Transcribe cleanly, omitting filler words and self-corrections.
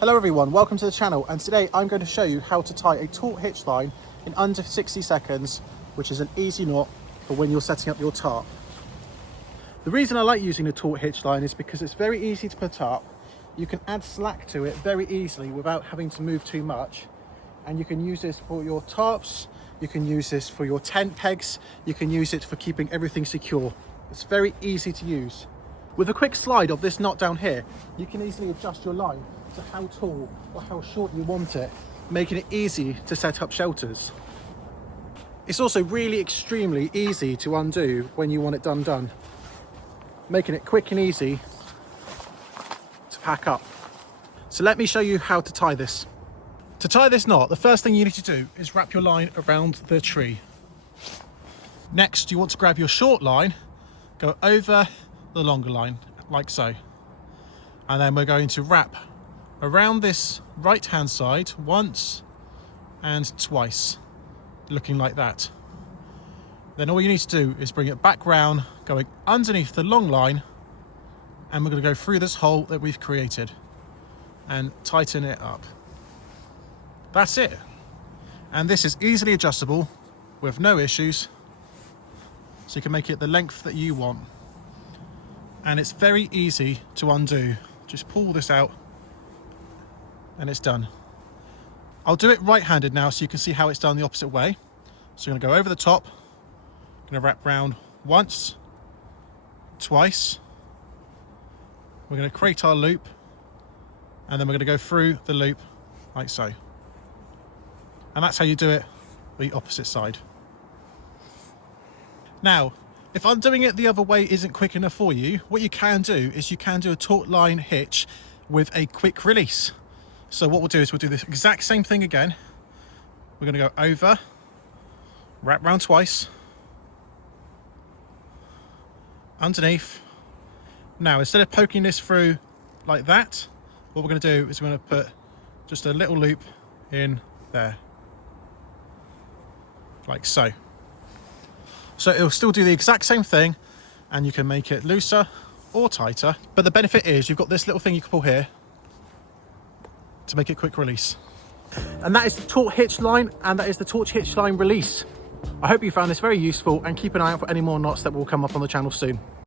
Hello everyone, welcome to the channel, and today I'm going to show you how to tie a taut hitch line in under 60 seconds, which is an easy knot for when you're setting up your tarp. The reason I like using a taut hitch line is because it's very easy to put up. You can add slack to it very easily without having to move too much, and you can use this for your tarps, you can use this for your tent pegs, you can use it for keeping everything secure. It's very easy to use. With a quick slide of this knot down here, you can easily adjust your line to how tall or how short you want it, making it easy to set up shelters. It's also really extremely easy to undo when you want it done, making it quick and easy to pack up. So let me show you how to tie this. To tie this knot, the first thing you need to do is wrap your line around the tree. Next, you want to grab your short line, go over the longer line, like so. And then we're going to wrap around this right hand side once and twice, looking like that. Then all you need to do is bring it back round, going underneath the long line, and we're going to go through this hole that we've created and tighten it up. That's it. And this is easily adjustable with no issues, so you can make it the length that you want. And it's very easy to undo. Just pull this out and it's done. I'll do it right-handed now so you can see how it's done the opposite way. So I'm going to go over the top, going to wrap round once, twice. We're going to create our loop, and then we're going to go through the loop like so. And that's how you do it the opposite side. Now, if undoing it the other way isn't quick enough for you, what you can do is you can do a Taut-Line hitch with a quick release. So what we'll do is we'll do this exact same thing again. We're going to go over, wrap round twice, underneath. Now, instead of poking this through like that, what we're going to do is we're going to put just a little loop in there, like so. So it'll still do the exact same thing, and you can make it looser or tighter. But the benefit is you've got this little thing you can pull here to make it quick release. And that is the taut hitch line, and that is the taut hitch line release. I hope you found this very useful, and keep an eye out for any more knots that will come up on the channel soon.